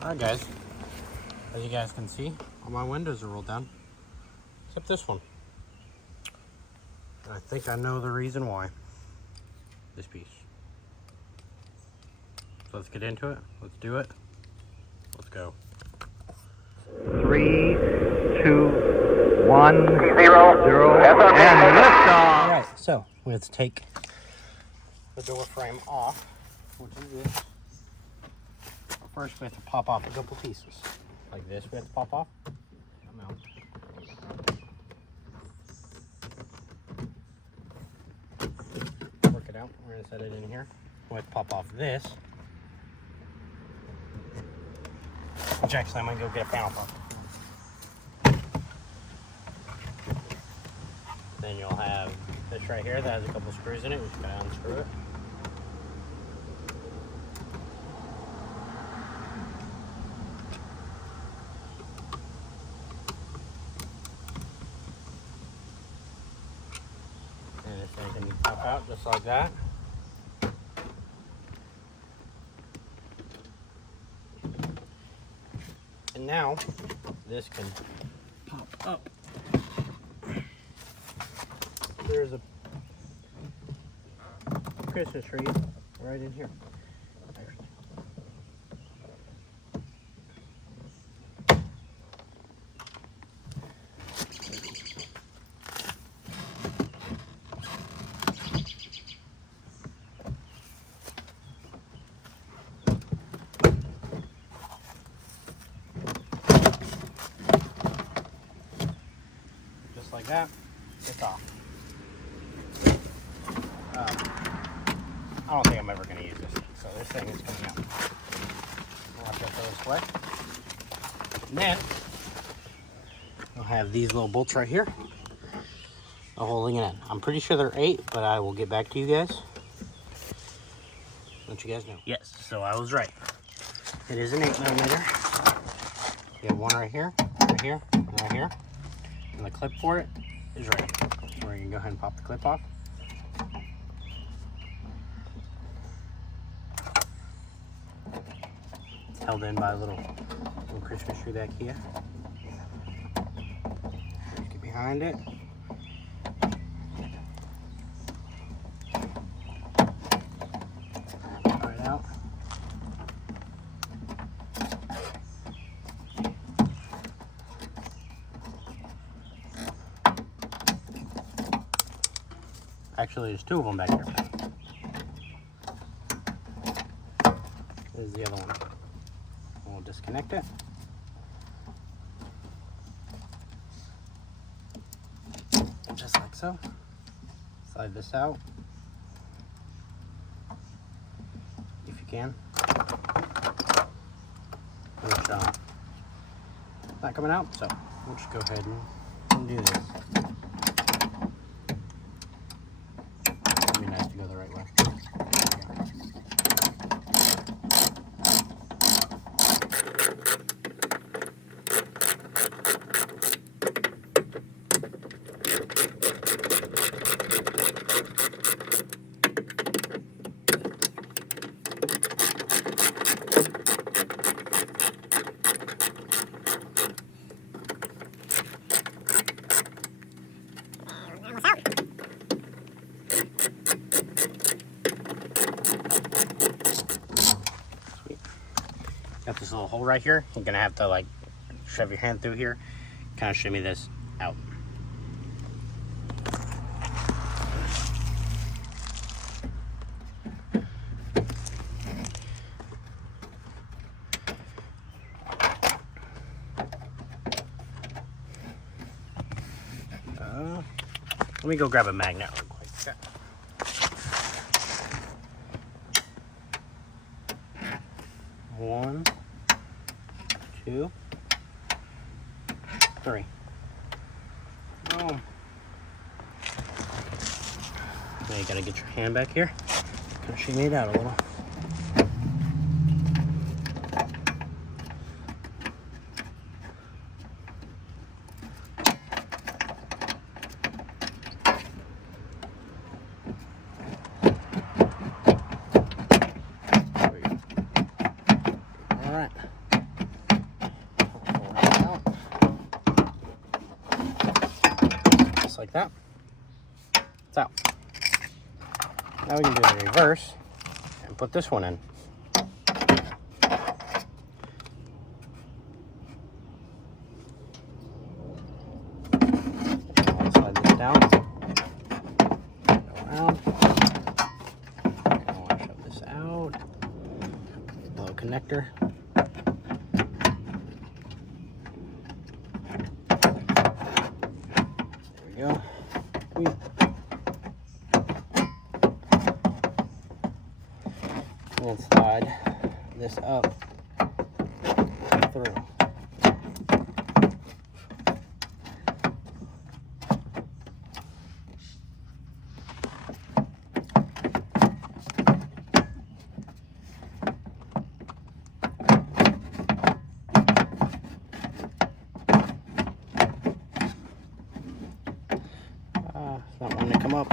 Alright guys, as you guys can see, all my windows are rolled down, except this one. And I think I know the reason why. This piece. So let's get into it, let's do it, let's go. 3, 2, 1, 0, and liftoff! Alright, so we have to take the door frame off, which is this. First we have to pop off a couple pieces. Like this we have to pop off. Come out. Work it out. We're going to set it in here. We have to pop off this. Which actually I'm going to go get a panel pop. Then you'll have this right here that has a couple screws in it. We just got to unscrew it. And this thing can pop out just like that. And now this can pop up. There's a Christmas tree right in here. Actually. Just like that, it's off. I don't think I'm ever going to use this thing, so this thing is coming out. I'll have to throw this away. And then I'll have these little bolts right here holding it in. I'm pretty sure they're 8, but I will get back to you guys. Let you guys know. Yes, so I was right. It is an 8mm. You have one right here, and right here. And the clip for it is right here. So we're going to go ahead and pop the clip off. It's held in by a little Christmas tree back here. Just get behind it. Right out. Actually, there's 2 of them back here. There's the other one. We'll disconnect it. Just like so. Slide this out. If you can. Which, not coming out, so we'll just go ahead and do this. It'd be nice to go the right way. Got this little hole right here. You're gonna have to like shove your hand through here, kind of shimmy this out. Let me go grab a magnet real quick. Okay. 1, 2, 3. Oh. Now you gotta get your hand back here. Kind of shimmy it out a little. that. It's out. Now we can do the reverse and put this one in. I'll slide this down. Go around. I want to shove this out. Little connector. There we go. And slide this up through. It's not wanting to come up.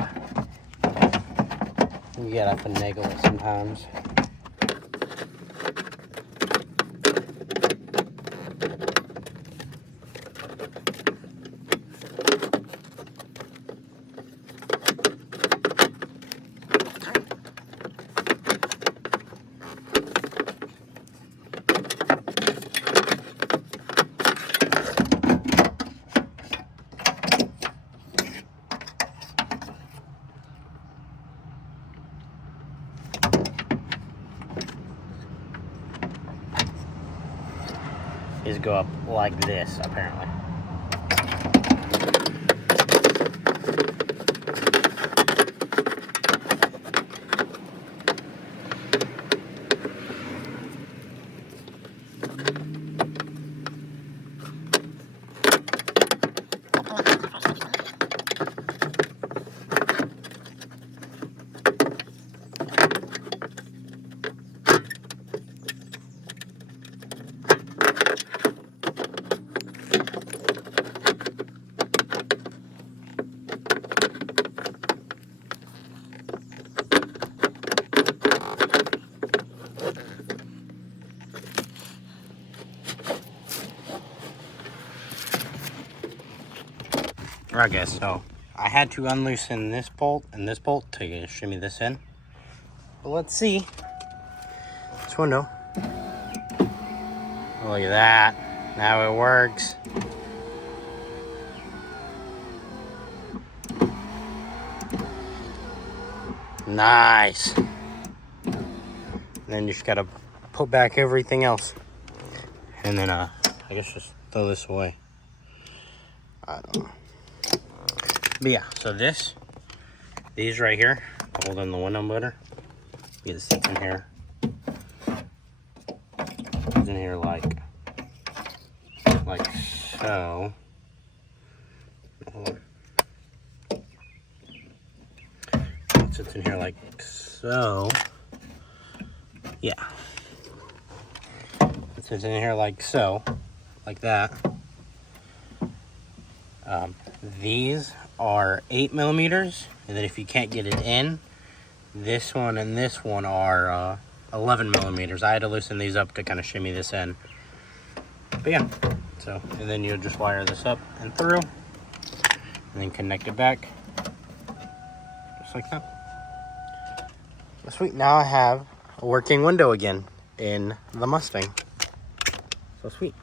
You gotta finagle it sometimes. Is go up like this, apparently. Alright guys, so I had to unloosen this bolt and this bolt to shimmy this in. But let's see. This window. Oh, look at that. Now it works. Nice. And then you just gotta put back everything else. And then I guess just throw this away. I don't know. But yeah, so these right here, hold in the window better. Get it sits in here. It's in here like so. Hold on. It sits in here like so. Yeah. It sits in here like so, like that. These are 8mm, and then if you can't get it in, this one and this one are 11mm. I had to loosen these up to kind of shimmy this in. But yeah, so, and then you'll just wire this up and through, and then connect it back, just like that. Well, sweet, now I have a working window again in the Mustang. So sweet.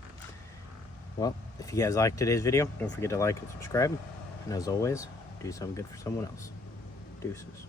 Well, if you guys liked today's video, don't forget to like and subscribe. And as always, do something good for someone else. Deuces.